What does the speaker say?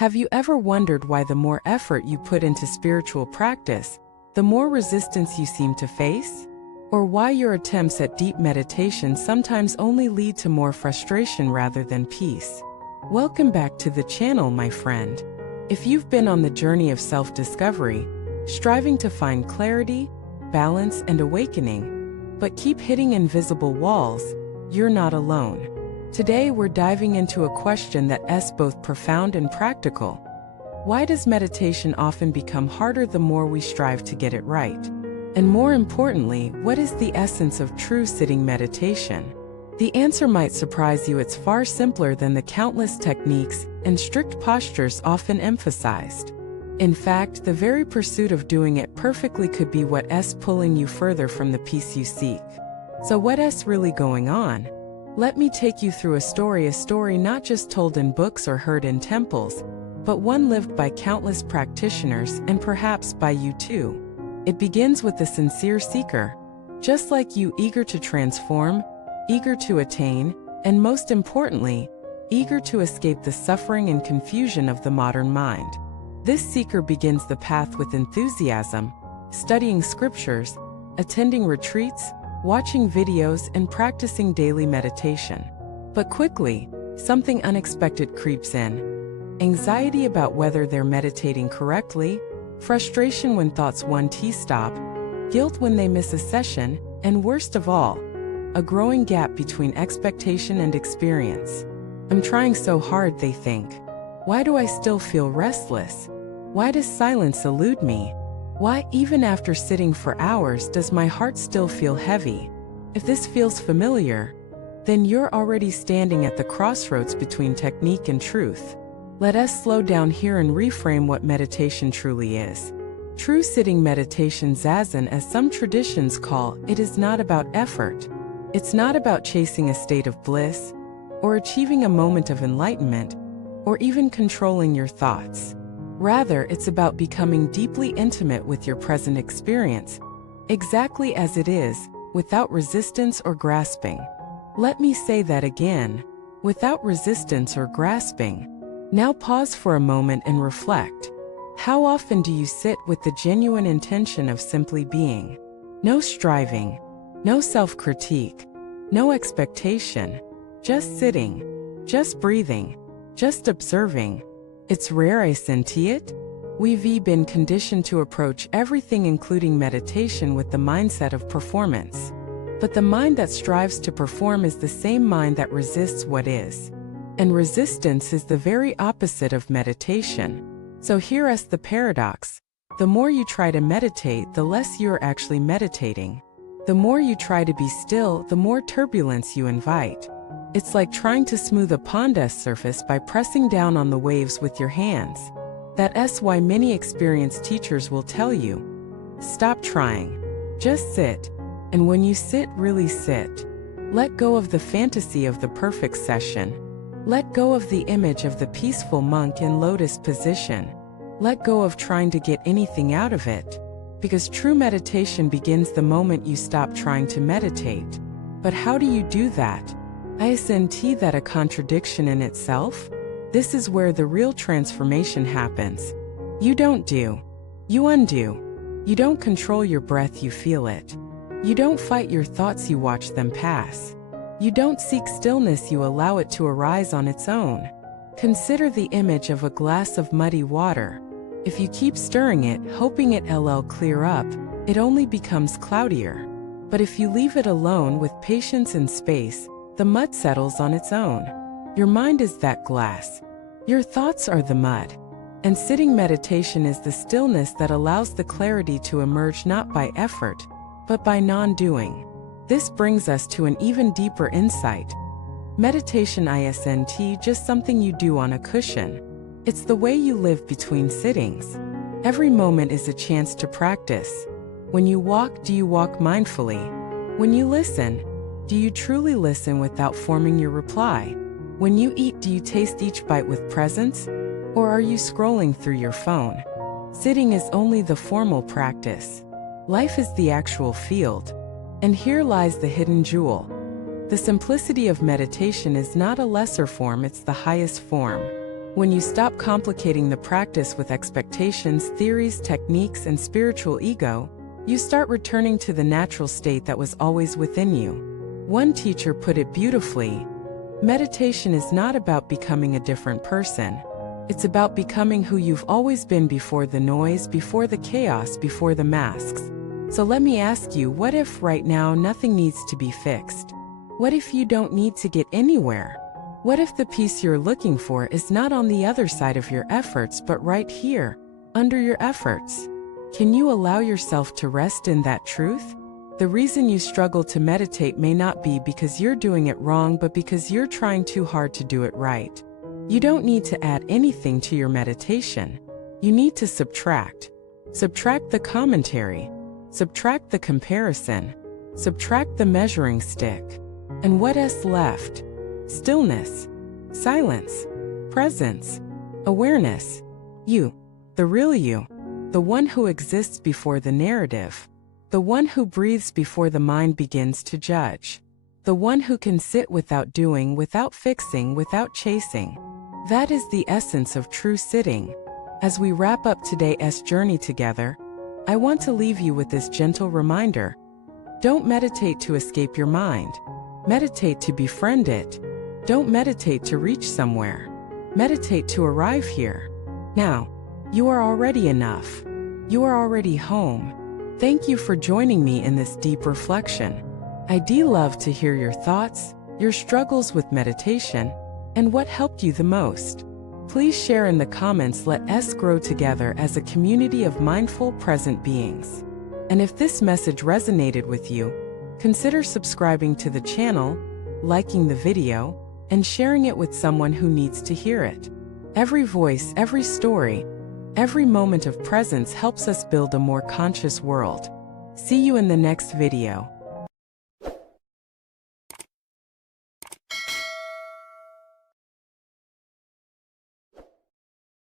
Have you ever wondered why the more effort you put into spiritual practice, the more resistance you seem to face? Or why your attempts at deep meditation sometimes only lead to more frustration rather than peace? Welcome back to the channel, my friend. If you've been on the journey of self-discovery, striving to find clarity, balance, and awakening, but keep hitting invisible walls, you're not alone. Today we're diving into a question that's both profound and practical. Why does meditation often become harder the more we strive to get it right? And more importantly, what is the essence of true sitting meditation? The answer might surprise you. It's far simpler than the countless techniques and strict postures often emphasized. In fact, the very pursuit of doing it perfectly could be what's pulling you further from the peace you seek. So what's really going on? Let me take you through a story not just told in books or heard in temples, but one lived by countless practitioners and perhaps by you too. It begins with a sincere seeker, just like you, eager to transform, eager to attain, and most importantly, eager to escape the suffering and confusion of the modern mind. This seeker begins the path with enthusiasm, studying scriptures, attending retreats, watching videos, and practicing daily meditation. But quickly, something unexpected creeps in. Anxiety about whether they're meditating correctly, frustration when thoughts won't stop, guilt when they miss a session, and worst of all, a growing gap between expectation and experience. I'm trying so hard, they think. Why do I still feel restless? Why does silence elude me? Why, even after sitting for hours, does my heart still feel heavy? If this feels familiar, then you're already standing at the crossroads between technique and truth. Let us slow down here and reframe what meditation truly is. True sitting meditation, zazen as some traditions call it, is not about effort. It's not about chasing a state of bliss, or achieving a moment of enlightenment, or even controlling your thoughts. Rather, it's about becoming deeply intimate with your present experience, exactly as it is, without resistance or grasping. Let me say that again, without resistance or grasping. Now pause for a moment and reflect. How often do you sit with the genuine intention of simply being? No striving, no self-critique, no expectation, just sitting, just breathing, just observing. It's rare, isn't it? We've been conditioned to approach everything, including meditation, with the mindset of performance. But the mind that strives to perform is the same mind that resists what is. And resistance is the very opposite of meditation. So here's the paradox. The more you try to meditate, the less you're actually meditating. The more you try to be still, the more turbulence you invite. It's like trying to smooth a pond's surface by pressing down on the waves with your hands. That's why many experienced teachers will tell you, stop trying. Just sit. And when you sit, really sit. Let go of the fantasy of the perfect session. Let go of the image of the peaceful monk in lotus position. Let go of trying to get anything out of it. Because true meditation begins the moment you stop trying to meditate. But how do you do that? Isn't that a contradiction in itself? This is where the real transformation happens. You don't do. You undo. You don't control your breath, you feel it. You don't fight your thoughts, you watch them pass. You don't seek stillness, you allow it to arise on its own. Consider the image of a glass of muddy water. If you keep stirring it, hoping it'll clear up, it only becomes cloudier. But if you leave it alone with patience and space, the mud settles on its own. Your mind is that glass. Your thoughts are the mud. And sitting meditation is the stillness that allows the clarity to emerge, not by effort, but by non-doing. This brings us to an even deeper insight. Meditation isn't just something you do on a cushion. It's the way you live between sittings. Every moment is a chance to practice. When you walk, do you walk mindfully? When you listen, do you truly listen without forming your reply? When you eat, do you taste each bite with presence? Or are you scrolling through your phone? Sitting is only the formal practice. Life is the actual field. And here lies the hidden jewel. The simplicity of meditation is not a lesser form, it's the highest form. When you stop complicating the practice with expectations, theories, techniques, and spiritual ego, you start returning to the natural state that was always within you. One teacher put it beautifully: meditation is not about becoming a different person. It's about becoming who you've always been, before the noise, before the chaos, before the masks. So let me ask you, what if right now nothing needs to be fixed? What if you don't need to get anywhere? What if the peace you're looking for is not on the other side of your efforts, but right here, under your efforts? Can you allow yourself to rest in that truth? The reason you struggle to meditate may not be because you're doing it wrong, but because you're trying too hard to do it right. You don't need to add anything to your meditation. You need to subtract. Subtract the commentary. Subtract the comparison. Subtract the measuring stick. And what is left? Stillness, silence, presence, awareness. You, the real you, the one who exists before the narrative, the one who breathes before the mind begins to judge, the one who can sit without doing, without fixing, without chasing. That is the essence of true sitting. As we wrap up today's journey together, I want to leave you with this gentle reminder. Don't meditate to escape your mind. Meditate to befriend it. Don't meditate to reach somewhere. Meditate to arrive here. Now, you are already enough. You are already home. Thank you for joining me in this deep reflection. I'd love to hear your thoughts, your struggles with meditation, and what helped you the most. Please share in the comments. Let us grow together as a community of mindful, present beings. And if this message resonated with you, consider subscribing to the channel, liking the video, and sharing it with someone who needs to hear it. Every voice, every story, every moment of presence helps us build a more conscious world. See you in the next video.